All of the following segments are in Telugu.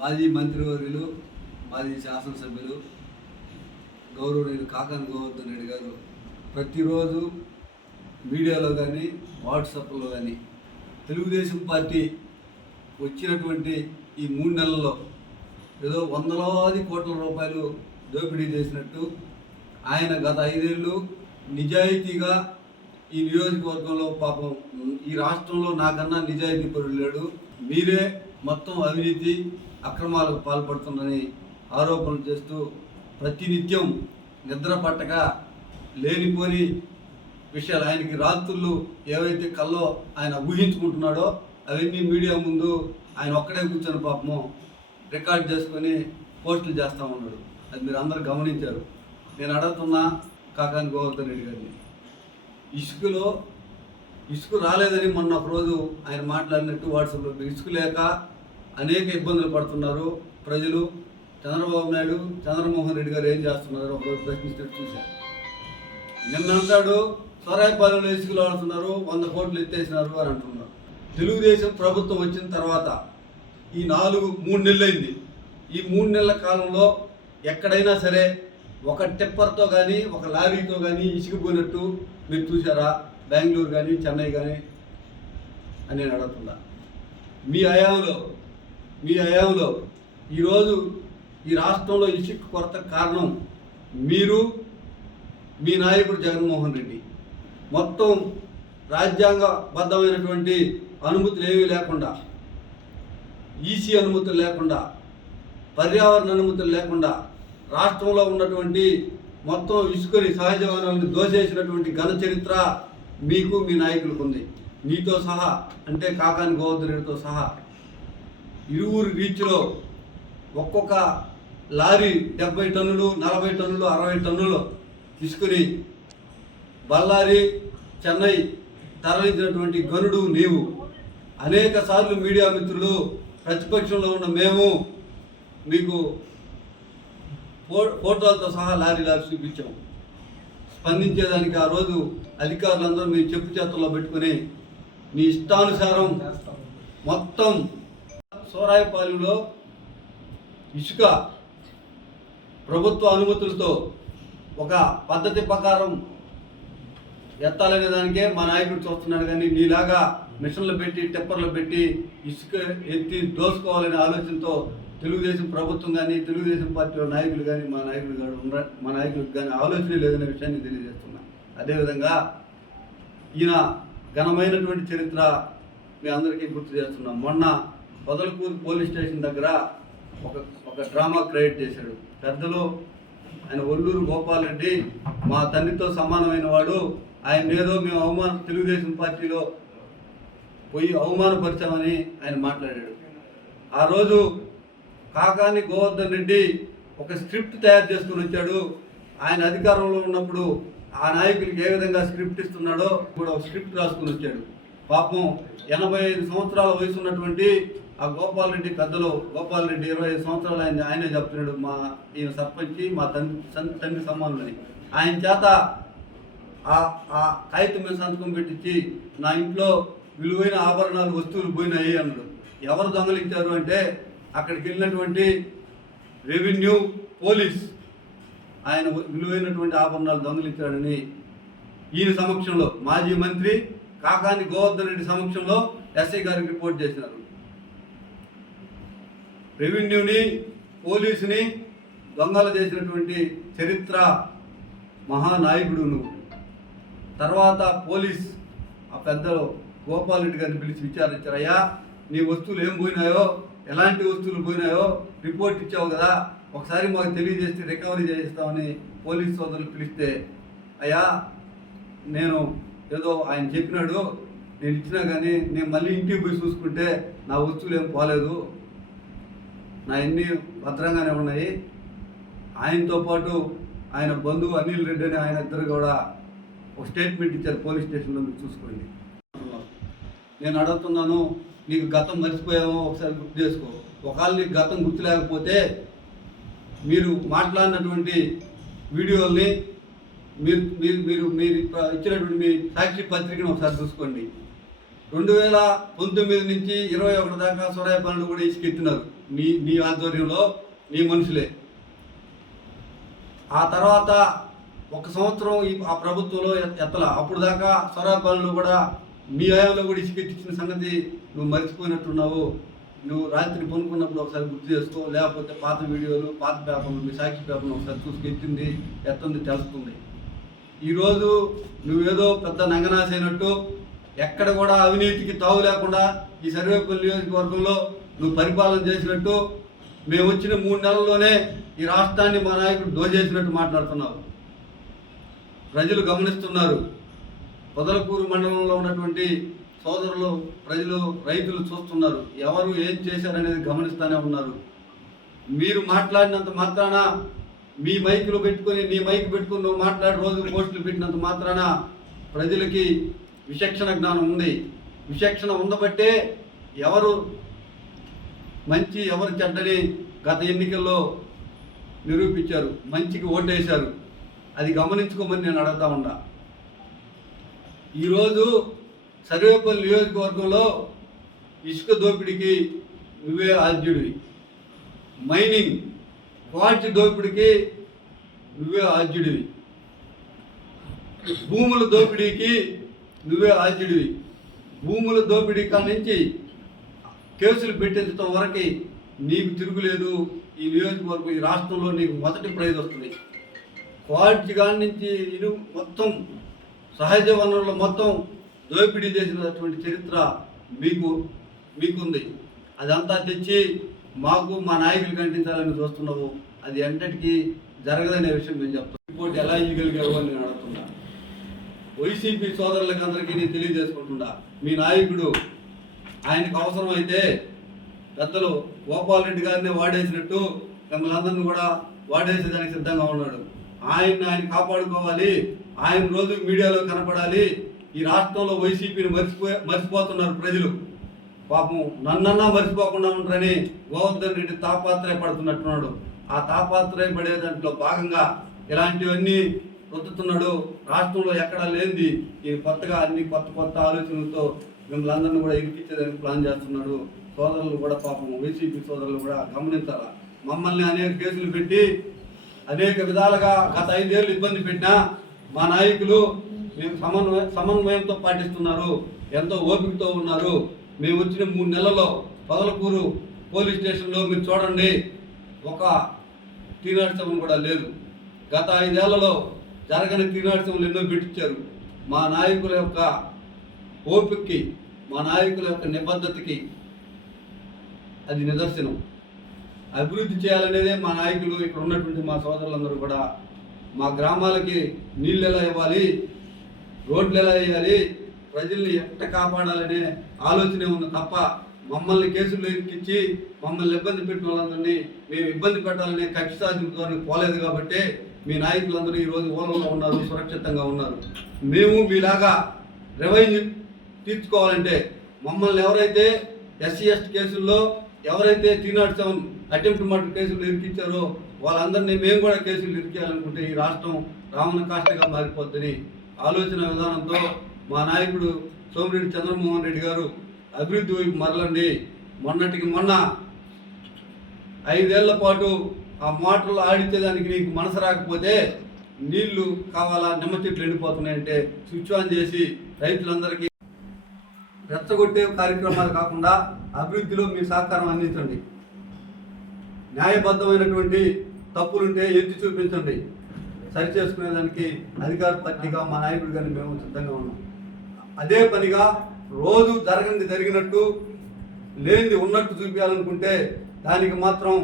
మాజీ మంత్రివర్యులు మాజీ శాసనసభ్యులు గౌరవనీయులు కాకన్ గోవర్ధన్ రెడ్డి గారు ప్రతిరోజు మీడియాలో కానీ వాట్సాప్లో కానీ తెలుగుదేశం పార్టీ వచ్చినటువంటి ఈ మూడు నెలల్లో ఏదో వందలాది కోట్ల రూపాయలు దోపిడీ చేసినట్టు ఆయన గత ఐదేళ్ళు నిజాయితీగా ఈ నియోజకవర్గంలో పాపం ఈ రాష్ట్రంలో నాకన్నా నిజాయితీ పరులేడు మీరే మొత్తం అవినీతి అక్రమాలకు పాల్పడుతుందని ఆరోపణలు చేస్తూ ప్రతినిత్యం నిద్ర పట్టక లేనిపోని విషయాలు ఆయనకి రాత్రులు ఏవైతే కల్లో ఆయన ఊహించుకుంటున్నాడో అవన్నీ మీడియా ముందు ఆయన ఒక్కడే కూర్చొని పాపము రికార్డ్ చేసుకొని పోస్టులు చేస్తూ ఉన్నాడు. అది మీరు అందరు గమనించారు. నేను అడుగుతున్నా కాకాని గోవర్ధన్ రెడ్డి గారిని. ఇసుకలో ఇసుక రాలేదని మొన్న ఒక రోజు ఆయన మాట్లాడినట్టు వాట్సాప్లో ఇసుక లేక అనేక ఇబ్బందులు పడుతున్నారు. ప్రజలు చంద్రబాబు నాయుడు చంద్రమోహన్ రెడ్డి గారు ఏం చేస్తున్నారు ఒకరోజు ప్రశ్నిస్తున్నట్టు చూశారు. నిన్నంతాడు సొరాయిపాలెంలో ఇసుకలు ఆడుతున్నారు వంద కోట్లు ఎత్తేసినారు అని అంటున్నారు. తెలుగుదేశం ప్రభుత్వం వచ్చిన తర్వాత ఈ నాలుగు మూడు నెలలైంది. ఈ మూడు నెలల కాలంలో ఎక్కడైనా సరే ఒక టిప్పర్తో కానీ ఒక లారీతో కానీ ఇసుకుపోయినట్టు మీరు చూసారా బెంగళూరు కానీ చెన్నై కానీ అని నేను అడుగుతున్నా. మీ హయాంలో మీ హయాంలో ఈరోజు ఈ రాష్ట్రంలో ఇసుక కొరత కారణం మీరు మీ నాయకుడు జగన్మోహన్ రెడ్డి. మొత్తం రాజ్యాంగబద్ధమైనటువంటి అనుమతులు ఏమీ లేకుండా ఈసీ అనుమతులు లేకుండా పర్యావరణ అనుమతులు లేకుండా రాష్ట్రంలో ఉన్నటువంటి మొత్తం ఇసుకని సహజ వనరులను దోచేసినటువంటి ఘన చరిత్ర మీకు మీ నాయకులకు ఉంది. మీతో సహా అంటే కాకాని గోవర్ధనుడితో సహా ఇరువురు రీచ్లో ఒక్కొక్క లారీ డెబ్బై టన్నులు నలభై టన్నులు అరవై టన్నులు తీసుకుని బళ్ళారి చెన్నై తరలించినటువంటి గనుడు నీవు. అనేక సార్లు మీడియా మిత్రులు ప్రతిపక్షంలో ఉన్న మేము మీకు ఫో- ఫోటోలతో సహా లారీ లారీ చూపించాం. స్పందించేదానికి ఆ రోజు అధికారులందరూ మీ చెప్పు చేతుల్లో పెట్టుకుని మీ ఇష్టానుసారం మొత్తం సోరాయిపాలెంలో ఇసుక ప్రభుత్వ అనుమతులతో ఒక పద్ధతి ప్రకారం ఎత్తాలనే దానికే మా నాయకుడు చూస్తున్నాడు కానీ నీలాగా మిషన్లు పెట్టి టెప్పర్లు పెట్టి ఇసుక ఎత్తి దోసుకోవాలనే ఆలోచనతో తెలుగుదేశం ప్రభుత్వం కానీ తెలుగుదేశం పార్టీ నాయకులు కానీ మా నాయకులు కానీ ఉండ మా నాయకులకు కానీ ఆలోచన లేదనే విషయాన్ని తెలియజేస్తున్నా. అదేవిధంగా ఈయన ఘనమైనటువంటి చరిత్ర మీ అందరికీ గుర్తు చేస్తున్నాం. మొన్న పొదలకూరు పోలీస్ స్టేషన్ దగ్గర ఒక ఒక డ్రామా క్రియేట్ చేశాడు. పెద్దలు ఆయన ఒల్లూరు గోపాల్ రెడ్డి మా తండ్రితో సమానమైన వాడు. ఆయన ఏదో మేము అవమాన తెలుగుదేశం పార్టీలో పోయి అవమానపరిచామని ఆయన మాట్లాడాడు. ఆ రోజు కాకాని గోవర్ధన్ రెడ్డి ఒక స్క్రిప్ట్ తయారు చేసుకుని వచ్చాడు. ఆయన అధికారంలో ఉన్నప్పుడు ఆ నాయకుడికి ఏ విధంగా స్క్రిప్ట్ ఇస్తున్నాడో కూడా ఒక స్క్రిప్ట్ రాసుకుని వచ్చాడు. పాపం ఎనభై ఐదు సంవత్సరాల వయసు ఉన్నటువంటి ఆ గోపాల్ రెడ్డి గోపాలరెడ్డి గోపాల్ రెడ్డి ఇరవై ఐదు సంవత్సరాలు ఆయన ఆయనే చెప్తున్నాడు మా ఈయన సర్పంచి మా తండ్రి తండ్రి సమానులని ఆయన చేత ఆ ఆ కాగితం మీద సంతకం పెట్టించి నా ఇంట్లో విలువైన ఆభరణాలు వస్తువులు పోయినాయి అన్నాడు. ఎవరు దొంగలించారు అంటే అక్కడికి వెళ్ళినటువంటి రెవెన్యూ పోలీస్. ఆయన విలువైనటువంటి ఆభరణాలు దొంగలించాడని ఈయన సమక్షంలో మాజీ మంత్రి కాకాని గోవర్ధన్ రెడ్డి సమక్షంలో ఎస్ఐ గారికి రిపోర్ట్ చేసినారు. రెవెన్యూని పోలీసుని దొంగలు చేసినటువంటి చరిత్ర మహానాయకుడు నువ్వు తర్వాత పోలీస్ ఆ పెద్దలు గోపాల్ రెడ్డి గారిని పిలిచి విచారించారు అయ్యా నీ వస్తువులు ఏం పోయినాయో ఎలాంటి వస్తువులు పోయినాయో రిపోర్ట్ ఇచ్చావు కదా ఒకసారి మాకు తెలియజేస్తే రికవరీ చేయిస్తామని పోలీస్ సోదరులు పిలిస్తే అయ్యా నేను ఏదో ఆయన చెప్పినాడు నేను ఇచ్చినా కానీ నేను మళ్ళీ ఇంటికి పోయి చూసుకుంటే నా వస్తువులు ఏం పోలేదు నా ఎన్ని భద్రంగానే ఉన్నాయి. ఆయనతో పాటు ఆయన బంధువు అనిల్ రెడ్డి అని ఆయన ఇద్దరు కూడా ఒక స్టేట్మెంట్ ఇచ్చారు పోలీస్ స్టేషన్లో మీరు చూసుకోండి. నేను అడుగుతున్నాను నీకు గతం మర్చిపోయామో ఒకసారి గుర్తు చేసుకో. ఒకవేళ నీకు గతం గుర్తు లేకపోతే మీరు మాట్లాడినటువంటి వీడియోల్ని మీరు మీరు మీరు మీరు ఇచ్చినటువంటి మీ సాక్షి పత్రికను ఒకసారి చూసుకోండి. రెండు వేల పంతొమ్మిది నుంచి ఇరవై ఒకటి దాకా సొరాయ పనులు కూడా ఇసుకెత్తినారు నీ నీ ఆధ్వర్యంలో నీ మనుషులే. ఆ తర్వాత ఒక సంవత్సరం ఈ ఆ ప్రభుత్వంలో ఎత్తల. అప్పుడు దాకా స్వరాబాలను కూడా మీ హయాంలో కూడా ఇసుకెత్తించిన సంగతి నువ్వు మర్చిపోయినట్టున్నావు. నువ్వు రాత్రి పనుకున్నప్పుడు ఒకసారి గుర్తు చేసుకో. లేకపోతే పాత వీడియోలు పాత పేపర్లు మీ సాక్షి పేపర్లు ఒకసారి చూసి ఎత్తింది ఎత్తుంది తెలుస్తుంది. ఈరోజు నువ్వేదో పెద్ద నంగనాశైనట్టు ఎక్కడ కూడా అవినీతికి తావు లేకుండా ఈ సర్వేపల్లి నియోజకవర్గంలో నువ్వు పరిపాలన చేసినట్టు మేము వచ్చిన మూడు నెలల్లోనే ఈ రాష్ట్రాన్ని మా నాయకుడు దోచేసినట్టు మాట్లాడుతున్నావు. ప్రజలు గమనిస్తున్నారు. పొదలకూరు మండలంలో ఉన్నటువంటి సోదరులు ప్రజలు రైతులు చూస్తున్నారు. ఎవరు ఏం చేశారనేది గమనిస్తూనే ఉన్నారు. మీరు మాట్లాడినంత మాత్రాన మీ మైకులు పెట్టుకొని నీ మైక్ పెట్టుకుని నువ్వు మాట్లాడి రోజు పోస్టులు పెట్టినంత మాత్రాన ప్రజలకి విచక్షణ జ్ఞానం ఉంది. విచక్షణ ఉండబట్టే ఎవరు మంచి ఎవరు చెడ్డని గత ఎన్నికల్లో నిరూపించారు మంచికి ఓటేశారు. అది గమనించుకోమని నేను అడుగుతా ఉన్నా. ఈరోజు సర్వేపల్లి నియోజకవర్గంలో ఇసుక దోపిడీకి నువ్వే ఆద్యుడివి. మైనింగ్ క్వార్చి దోపిడీకి నువ్వే ఆద్యుడివి. భూముల దోపిడీకి నువ్వే ఆద్యుడివి. భూముల దోపిడీ కానించి కేసులు పెట్టించడం వరకు నీకు తిరుగులేదు ఈ నియోజకవర్గం ఈ రాష్ట్రంలో నీకు మొదటి ప్రైజ్ వస్తుంది. క్వాలిటీ కాడి నుంచి ఇను మొత్తం సహజ వనరులు మొత్తం దోపిడీ చేసినటువంటి చరిత్ర మీకు మీకుంది. అదంతా తెచ్చి మాకు మా నాయకులు కంటించాలని చూస్తున్నావు. అది ఎంతటికి జరగదనే విషయం నేను చెప్తాను రిపోర్ట్ ఎలా ఇవ్వగలిగావు అని నేను అడుగుతున్నా. వైసీపీ సోదరులకు అందరికీ నేను తెలియజేసుకుంటున్నా. మీ నాయకుడు ఆయనకు అవసరమైతే పెద్దలు గోపాల్ రెడ్డి గారిని వాడేసినట్టు మిమ్మల్ని అందరిని కూడా వాడేసేదానికి సిద్ధంగా ఉన్నాడు. ఆయన్ని ఆయన కాపాడుకోవాలి. ఆయన రోజు మీడియాలో కనపడాలి. ఈ రాష్ట్రంలో వైసీపీని మర్చిపో మర్చిపోతున్నారు ప్రజలు. పాపం నన్నన్నా మర్చిపోకుండా ఉంటారని గోవర్ధన్ రెడ్డి తాపాత్రయపడుతున్నట్టున్నాడు. ఆ తాపాత్రయపడే దాంట్లో భాగంగా ఇలాంటివన్నీ రుద్దుతున్నాడు. రాష్ట్రంలో ఎక్కడా లేనిది ఈ కొత్తగా అన్ని కొత్త కొత్త ఆలోచనలతో మిమ్మల్ని అందరినీ కూడా ఇరికిచ్చేదానికి ప్లాన్ చేస్తున్నాడు. సోదరులు కూడా పాపం వైసీపీ సోదరులు కూడా గమనించాలా? మమ్మల్ని అనేక కేసులు పెట్టి అనేక విధాలుగా గత ఐదేళ్ళు ఇబ్బంది పెట్టినా మా నాయకులు మేము సమన్వయ సమన్వయంతో పాటిస్తున్నారు. ఎంతో ఓపికతో ఉన్నారు. మేము వచ్చిన మూడు నెలల్లో పొదలకూరు పోలీస్ స్టేషన్లో మీరు చూడండి ఒక టీనాట్సం కూడా లేదు. గత ఐదేళ్ళలో జరగని టీనాట్సంలు ఎన్నో పెట్టించారు మా నాయకుల యొక్క ఓపికకి మా నాయకుల యొక్క నిబద్ధతకి అది నిదర్శనం. అభివృద్ధి చేయాలనేదే మా నాయకులు ఇక్కడ ఉన్నటువంటి మా సోదరులందరూ కూడా. మా గ్రామాలకి నీళ్ళు ఎలా ఇవ్వాలి? రోడ్లు ఎలా వేయాలి? ప్రజల్ని ఎట్ట కాపాడాలనే ఆలోచనే ఉంది తప్ప మమ్మల్ని కేసులు ఎక్కించి మమ్మల్ని ఇబ్బంది పెట్టిన వాళ్ళందరినీ మేము ఇబ్బంది పెట్టాలనే కక్ష సాధింపుతో పోలేదు కాబట్టి మీ నాయకులందరూ ఈరోజు ఓలంలో ఉన్నారు సురక్షితంగా ఉన్నారు. మేము మీలాగా రెవెన్యూ తీర్చుకోవాలంటే మమ్మల్ని ఎవరైతే ఎస్సీ ఎస్టీ కేసుల్లో ఎవరైతే three not seven attempt murder కేసులు ఇరికించారో వాళ్ళందరినీ మేము కూడా కేసులు ఇరికేయాలనుకుంటే ఈ రాష్ట్రం రావణ కాష్టగా మారిపోద్దని ఆలోచన విధానంతో మా నాయకుడు సోమిరెడ్డి చంద్రమోహన్ రెడ్డి గారు అభివృద్ధి వైపు మరలండి. మొన్నటికి మొన్న ఐదేళ్ళ పాటు ఆ మోటార్లు ఆడించేదానికి నీకు మనసు రాకపోతే నీళ్ళు కావాలా? నిమ్మ చెట్లు ఎండిపోతున్నాయంటే స్విచ్ ఆన్ చేసి రైతులందరికీ రెచ్చగొట్టే కార్యక్రమాలు కాకుండా అభివృద్ధిలో మీ సహకారం అందించండి. న్యాయబద్ధమైనటువంటి తప్పులుంటే ఎత్తి చూపించండి. సరి చేసుకునేదానికి అధికార పార్టీగా మా నాయకుడు కానీ మేము సిద్ధంగా ఉన్నాం. అదే పనిగా రోజు జరగనిది జరిగినట్టు లేనిది ఉన్నట్టు చూపించాలనుకుంటే దానికి మాత్రం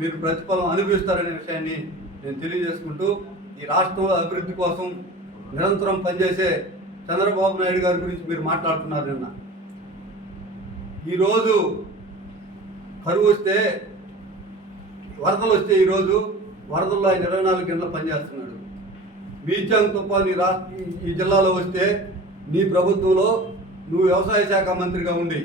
మీరు ప్రతిఫలం అనుభవిస్తారనే విషయాన్ని నేను తెలియజేసుకుంటూ ఈ రాష్ట్రంలో అభివృద్ధి కోసం నిరంతరం పనిచేసే చంద్రబాబు నాయుడు గారి గురించి మీరు మాట్లాడుతున్నారు నిన్న. ఈరోజు కరువు వస్తే వరదలు వస్తే ఈరోజు వరదల్లో ఆయన ఇరవై నాలుగు గంటలు పనిచేస్తున్నాడు. బీజాంగ్ తుఫాన్ రా ఈ- జిల్లాలో వస్తే నీ ప్రభుత్వంలో నువ్వు వ్యవసాయ శాఖ మంత్రిగా ఉండి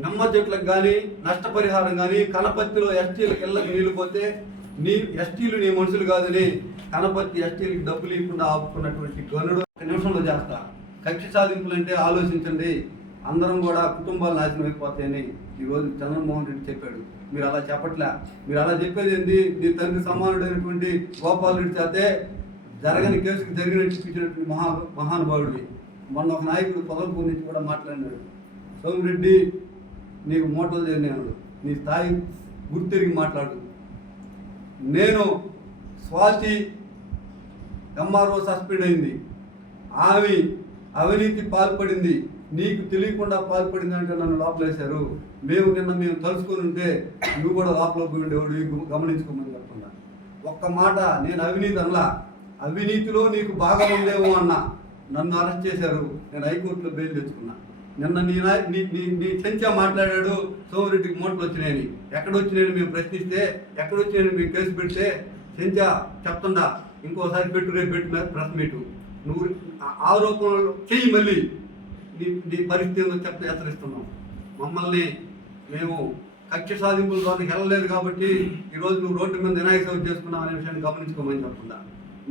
నిమ్మ చెట్లకు కానీ నష్టపరిహారం కానీ కనపత్తిలో ఎస్టీలకు ఇళ్ళకి నీళ్ళు పోతే నీ ఎస్టీలు నీ మనుషులు కాదని కనపత్తి ఎస్టీలకి డబ్బులు ఇవ్వకుండా ఆపుకున్నటువంటి గనుడు. ఒక నిమిషంలో చేస్తా. కక్ష సాధింపులు అంటే ఆలోచించండి. అందరం కూడా కుటుంబాలు నాశనం అయిపోతాయని ఈరోజు చంద్రమోహన్ రెడ్డి చెప్పాడు. మీరు అలా చెప్పట్లే? మీరు అలా చెప్పేది ఏంది? నీ తండ్రి సమానుడైనటువంటి గోపాల్ రెడ్డి చేతే జరగని కేసుకు జరిగినట్టు చూపించినటువంటి మహా మహానుభావుడివి. మొన్న ఒక నాయకుడు పొదలపూర్ నుంచి కూడా మాట్లాడినాడు. సోమిరెడ్డి నీకు మోటలు జరిగినాడు నీ స్థాయి గుర్తిరిగి మాట్లాడు. నేను స్వాతి ఎంఆర్ఓ సస్పెండ్ అయింది. ఆమె అవినీతి పాల్పడింది. నీకు తెలియకుండా పాల్పడిందంటే నన్ను లోపలేశారు. మేము నిన్న మేము తలుచుకొని ఉంటే నువ్వు కూడా లోపల పోయి ఉండేవాడు గమనించుకోమని చెప్పకుండా ఒక్క మాట నేను అవినీతి అనలా. అవినీతిలో నీకు బాగా ఉందేమో అన్నా. నన్ను అరెస్ట్ చేశారు. నేను హైకోర్టులో బెయిల్ తెచ్చుకున్నా. నిన్న నీ నీ నీ నీ చెంచా మాట్లాడాడు సోమిరెడ్డికి మూటలు వచ్చినాయని. ఎక్కడ వచ్చినాయని మేము ప్రశ్నిస్తే ఎక్కడ వచ్చినాయని మేము కేసు పెడితే చెంచా చెప్తుండా ఇంకోసారి పెట్టు రేపు పెట్టు మీద ప్రెస్ మీటు. నువ్వు ఆ- ఆరోపణలు చెయ్యి మళ్ళీ. నీ నీ పరిస్థితి ఏందో హెచ్చరిస్తున్నాం మమ్మల్ని మేము కక్ష సాధింపుల ద్వారా వెళ్ళలేదు కాబట్టి ఈరోజు నువ్వు రోడ్డు మీద వినాయక చవితి చేసుకున్నావు అనే విషయాన్ని గమనించుకోమని చెప్పకుండా.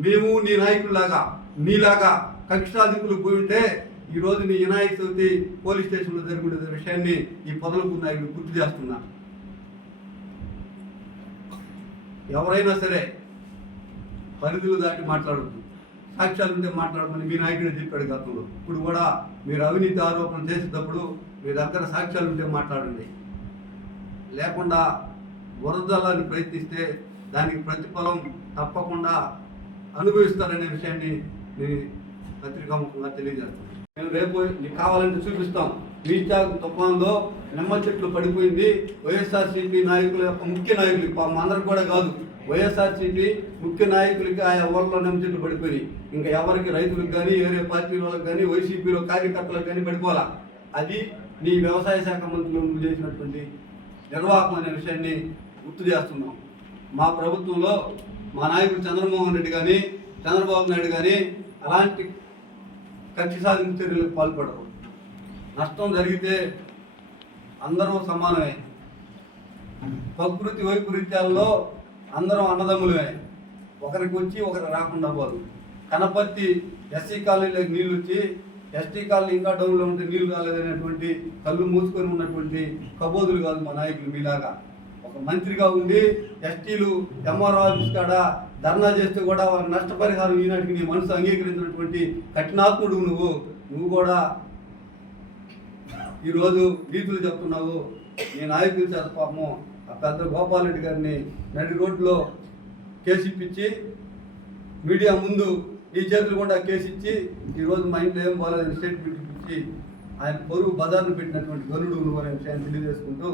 మేము నీ నాయకుల్లాగా నీలాగా కక్ష సాధింపులకు పోయి ఉంటే ఈరోజు నీ వినాయక చవితి పోలీస్ స్టేషన్లో జరుగుతున్న విషయాన్ని ఈ పొదలకు నాయకుడు గుర్తు చేస్తున్నా. ఎవరైనా సరే పరిధులు దాటి మాట్లాడద్దు. సాక్ష్యాలు ఉంటే మాట్లాడమని మీ నాయకుడే చెప్పాడు గతంలో. ఇప్పుడు కూడా మీరు అవినీతి ఆరోపణ చేసేటప్పుడు మీ దగ్గర సాక్ష్యాలు ఉంటే మాట్లాడండి. లేకుండా వరదలని ప్రయత్నిస్తే దానికి ప్రతిఫలం తప్పకుండా అనుభవిస్తారనే విషయాన్ని నేను పత్రికాముఖంగా తెలియజేస్తాను మేము రేపు నీకు కావాలంటే చూపిస్తాం వీచాకు తుఫాన్లో నిమ్మ చెట్లు పడిపోయింది. వైఎస్ఆర్సీపీ నాయకుల యొక్క ముఖ్య నాయకులకి పాపం అందరికి కూడా కాదు. వైఎస్ఆర్సీపీ ముఖ్య నాయకులకి ఆయా ఊళ్ళో నిమ్మ చెట్లు పడిపోయినాయి. ఇంకా ఎవరికి రైతులకు కానీ వేరే పార్టీ వాళ్ళకి కానీ వైసీపీలో కార్యకర్తలకు కానీ పడిపోవాలా? అది నీ వ్యవసాయ శాఖ మంత్రులు నువ్వు చేసినటువంటి నిర్వాహకం అనే విషయాన్ని గుర్తు చేస్తున్నాం. మా ప్రభుత్వంలో మా నాయకుడు చంద్రమోహన్ రెడ్డి కానీ చంద్రబాబు నాయుడు కానీ అలాంటి కక్ష సాధింపు చర్యలకు పాల్పడరు. నష్టం జరిగితే అందరూ సమానమే. ప్రకృతి వైపరీత్యాల్లో అందరం అన్నదమ్ములమే. ఒకరికి వచ్చి ఒకరు రాకుండా పోదు. కనపర్తి ఎస్సీ కాలనీలోకి నీళ్ళు వచ్చి ఎస్టీ కాలనీ ఇంకా డౌన్లో ఉంటే నీళ్ళు రాలేదనేటువంటి కళ్ళు మూసుకొని ఉన్నటువంటి కబోదులు కాదు మా నాయకులు మీలాగా. ఒక మంత్రిగా ఉండి ఎస్టీలు ఎంఆర్ఓ ఆఫీస్ కాడ ధర్నా చేస్తే కూడా వాళ్ళ నష్టపరిహారం ఈనాటికి నీ మనసు అంగీకరించినటువంటి కఠినాత్ముడు నువ్వు. నువ్వు కూడా ఈరోజు నీతులు చెప్తున్నావు. నీ నాయకులు చేత పాపము ఆ పెద్ద గోపాలరెడ్డి గారిని నడి రోడ్లో కేసు ఇప్పించి మీడియా ముందు నీ చేతులు కూడా కేసు ఇచ్చి ఈరోజు మా ఇంట్లో ఏం బాగాలేదని స్టేట్మెంట్ ఇప్పించి ఆయన పొరుగు బజార్ను పెట్టినటువంటి గనుడు నువ్వు అనే విషయాన్ని తెలియజేసుకుంటూ